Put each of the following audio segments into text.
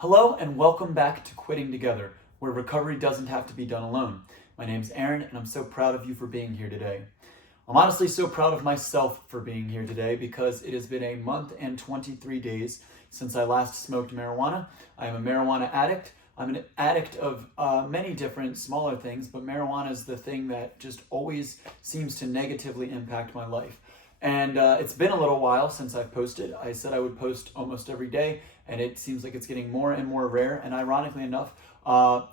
Hello and welcome back to Quitting Together, where recovery doesn't have to be done alone. My name's Aaron and I'm so proud of you for being here today. I'm honestly so proud of myself for being here today because it has been a month and 23 days since I last smoked marijuana. I am a marijuana addict. I'm an addict of many different smaller things, but marijuana is the thing that just always seems to negatively impact my life. And it's been a little while since I've posted. I said I would post almost every day, and it seems like it's getting more and more rare. And ironically enough,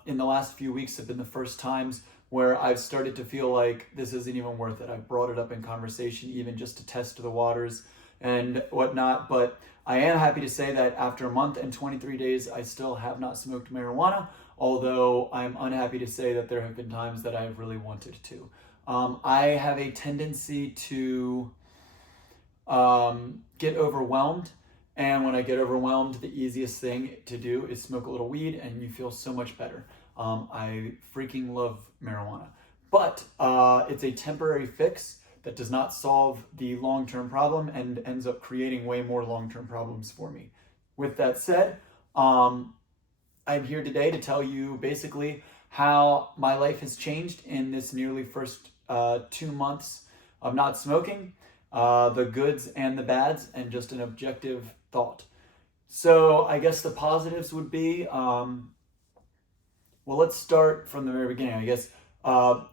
in the last few weeks have been the first times where I've started to feel like this isn't even worth it. I've brought it up in conversation, even just to test the waters and whatnot. But I am happy to say that after a month and 23 days, I still have not smoked marijuana, although I'm unhappy to say that there have been times that I've really wanted to. I have a tendency to get overwhelmed. And when I get overwhelmed, the easiest thing to do is smoke a little weed and you feel so much better. I freaking love marijuana. But it's a temporary fix that does not solve the long-term problem and ends up creating way more long-term problems for me. With that said, I'm here today to tell you basically how my life has changed in this nearly first 2 months of not smoking. The goods and the bads, and just an objective thought. So I guess the positives would be, well, let's start from the very beginning. I guess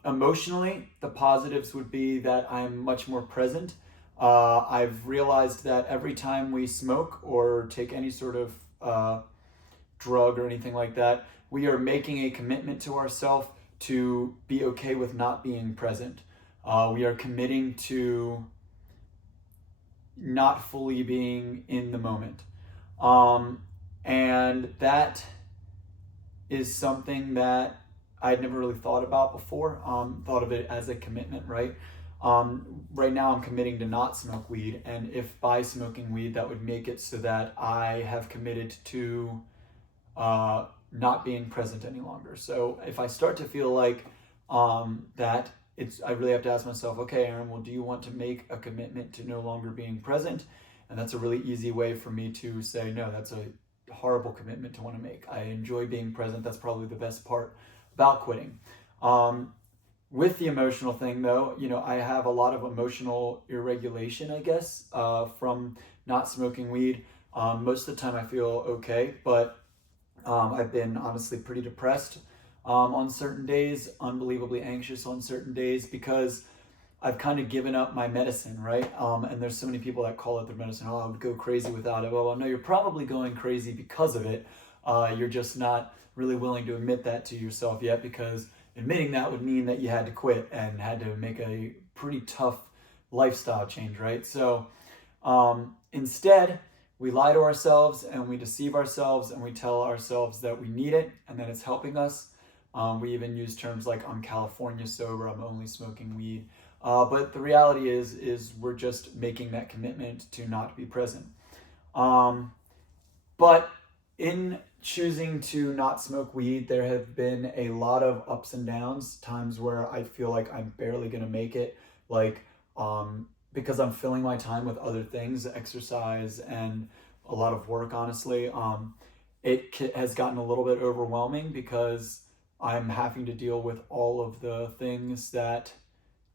emotionally, the positives would be that I'm much more present. I've realized that every time we smoke or take any sort of drug or anything like that, we are making a commitment to ourselves to be okay with not being present. We are committing to not fully being in the moment. And that is something that I'd never really thought about before. Thought of it as a commitment, right? Right now I'm committing to not smoke weed, and if by smoking weed that would make it so that I have committed to not being present any longer. So if I start to feel like that, I really have to ask myself, okay, Aaron, well, do you want to make a commitment to no longer being present? And that's a really easy way for me to say, no, that's a horrible commitment to want to make. I enjoy being present. That's probably the best part about quitting. With the emotional thing, though, I have a lot of emotional irregulation, I guess, from not smoking weed. Most of the time I feel okay, but I've been honestly pretty depressed on certain days, unbelievably anxious on certain days, because I've kind of given up my medicine, right? And there's so many people that call it their medicine. Oh, I would go crazy without it. Well, no, you're probably going crazy because of it. You're just not really willing to admit that to yourself yet, because admitting that would mean that you had to quit and had to make a pretty tough lifestyle change, right? So instead, we lie to ourselves and we deceive ourselves and we tell ourselves that we need it and that it's helping us. We even use terms like I'm California sober, I'm only smoking weed. But the reality is we're just making that commitment to not be present. But in choosing to not smoke weed, there have been a lot of ups and downs, times where I feel like I'm barely gonna make it, like because I'm filling my time with other things, exercise and a lot of work, honestly. It has gotten a little bit overwhelming because I'm having to deal with all of the things that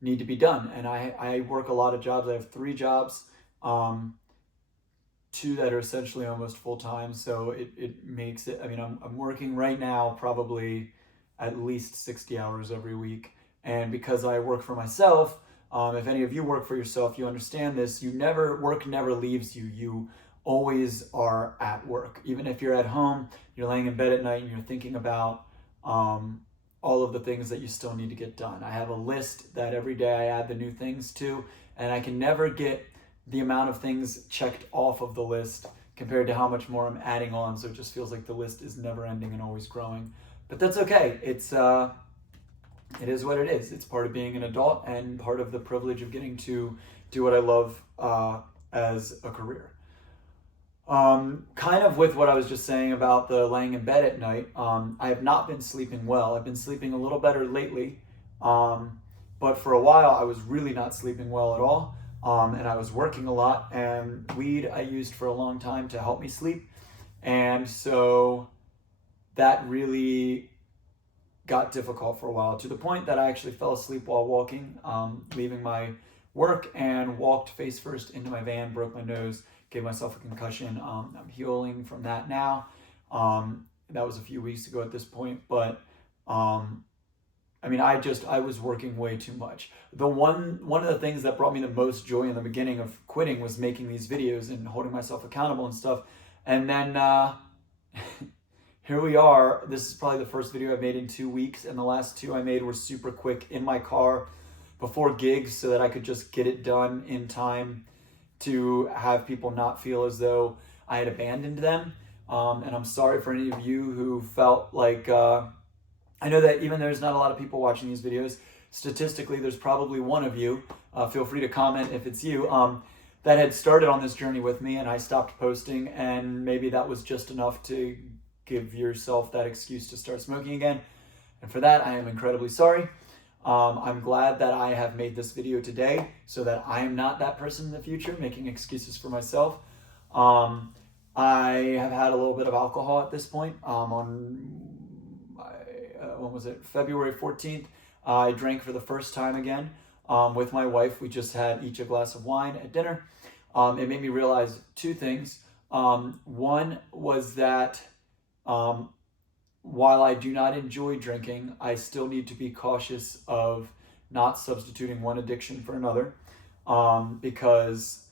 need to be done. And I work a lot of jobs. I have 3 jobs, 2 that are essentially almost full time. So it makes it, I'm working right now probably at least 60 hours every week. And because I work for myself, if any of you work for yourself, you understand this. Work never leaves you. You always are at work. Even if you're at home, you're laying in bed at night and you're thinking about all of the things that you still need to get done. I have a list that every day I add the new things to, and I can never get the amount of things checked off of the list compared to how much more I'm adding on. So it just feels like the list is never ending and always growing. But that's okay. It is what it is. It's part of being an adult and part of the privilege of getting to do what I love as a career. Kind of with what I was just saying about the laying in bed at night, I have not been sleeping well. I've been sleeping a little better lately, but for a while I was really not sleeping well at all. And I was working a lot, and weed I used for a long time to help me sleep. And so that really got difficult for a while, to the point that I actually fell asleep while walking, leaving my work, and walked face first into my van, broke my nose, gave myself a concussion. I'm healing from that now. That was a few weeks ago at this point, but I mean, I was working way too much. One of the things that brought me the most joy in the beginning of quitting was making these videos and holding myself accountable and stuff. And then here we are. This is probably the first video I've made in 2 weeks, and the last two I made were super quick in my car before gigs, so that I could just get it done in time to have people not feel as though I had abandoned them. And I'm sorry for any of you who felt like, I know that even though there's not a lot of people watching these videos, statistically there's probably one of you, feel free to comment if it's you, that had started on this journey with me, and I stopped posting, and maybe that was just enough to give yourself that excuse to start smoking again. And for that, I am incredibly sorry. I'm glad that I have made this video today so that I am not that person in the future making excuses for myself. I have had a little bit of alcohol at this point. When was it? February 14th, I drank for the first time again with my wife. We just had each a glass of wine at dinner. It made me realize two things. One was that while I do not enjoy drinking, I still need to be cautious of not substituting one addiction for another, because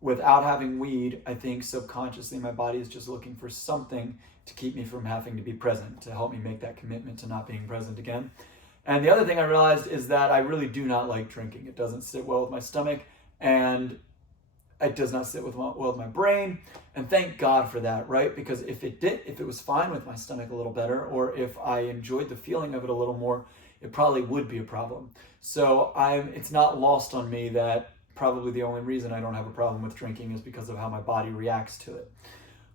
without having weed, I think subconsciously my body is just looking for something to keep me from having to be present, to help me make that commitment to not being present again. And the other thing I realized is that I really do not like drinking. It doesn't sit well with my stomach, and it does not sit well with my brain. And thank God for that, right? Because if it was fine with my stomach a little better, or if I enjoyed the feeling of it a little more, it probably would be a problem. So it's not lost on me that probably the only reason I don't have a problem with drinking is because of how my body reacts to it.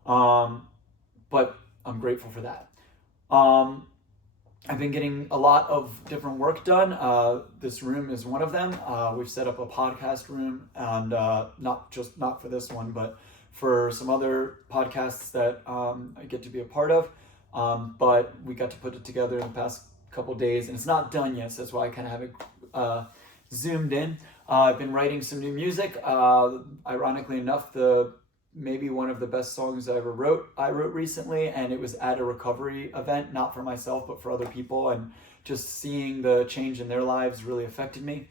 But I'm grateful for that. I've been getting a lot of different work done. This room is one of them. We've set up a podcast room, and not for this one, but for some other podcasts that I get to be a part of. But we got to put it together in the past couple days, and it's not done yet, so that's why I kind of have it zoomed in. I've been writing some new music. Ironically enough, maybe one of the best songs I wrote recently, and it was at a recovery event, not for myself, but for other people, and just seeing the change in their lives really affected me.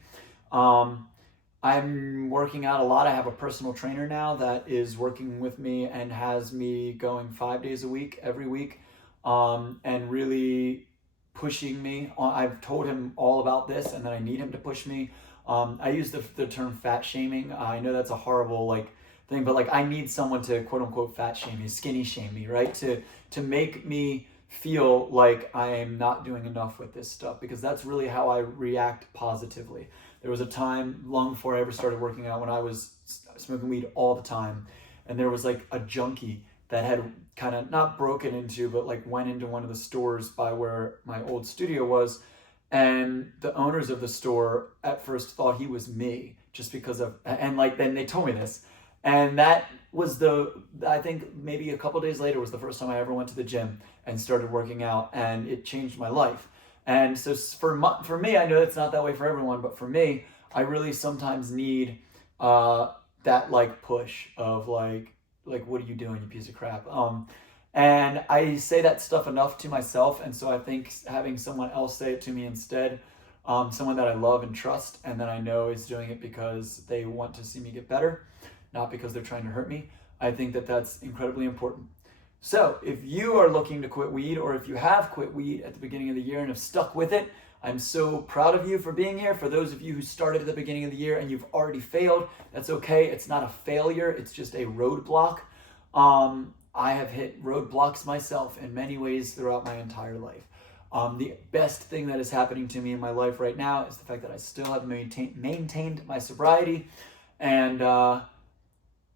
I'm working out a lot. I have a personal trainer now that is working with me and has me going 5 days a week, every week, and really pushing me. I've told him all about this and that I need him to push me. I use the term fat shaming. I know that's a horrible thing, but I need someone to quote unquote fat shame me, skinny shame me, right? To make me feel like I am not doing enough with this stuff, because that's really how I react positively. There was a time long before I ever started working out when I was smoking weed all the time, and there was a junkie that had kind of not broken into, but went into one of the stores by where my old studio was, and the owners of the store at first thought he was me just because of, and then they told me this. And that was I think maybe a couple days later was the first time I ever went to the gym and started working out, and it changed my life. And so for me, I know it's not that way for everyone, but for me, I really sometimes need that push of what are you doing, you piece of crap? And I say that stuff enough to myself, and so I think having someone else say it to me instead, someone that I love and trust, and that I know is doing it because they want to see me get better, not because they're trying to hurt me, I think that that's incredibly important. So if you are looking to quit weed, or if you have quit weed at the beginning of the year and have stuck with it, I'm so proud of you for being here. For those of you who started at the beginning of the year and you've already failed, that's okay. It's not a failure, it's just a roadblock. I have hit roadblocks myself in many ways throughout my entire life. The best thing that is happening to me in my life right now is the fact that I still have maintained my sobriety, and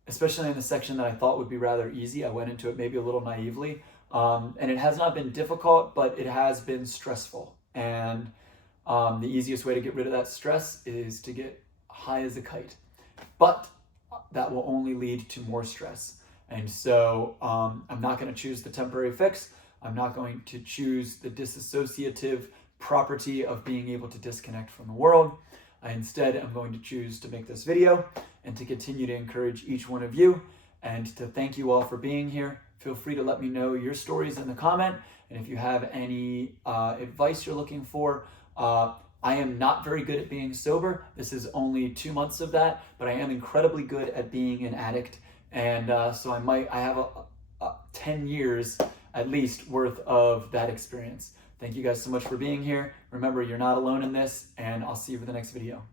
especially in the section that I thought would be rather easy. I went into it maybe a little naively, and it has not been difficult, but it has been stressful. And the easiest way to get rid of that stress is to get high as a kite. But that will only lead to more stress. And so I'm not going to choose the temporary fix. I'm not going to choose the disassociative property of being able to disconnect from the world. Instead, I'm going to choose to make this video and to continue to encourage each one of you and to thank you all for being here. Feel free to let me know your stories in the comment. And if you have any advice you're looking for, I am not very good at being sober. This is only 2 months of that, but I am incredibly good at being an addict. And so I have 10 years at least worth of that experience. Thank you guys so much for being here. Remember, you're not alone in this, and I'll see you for the next video.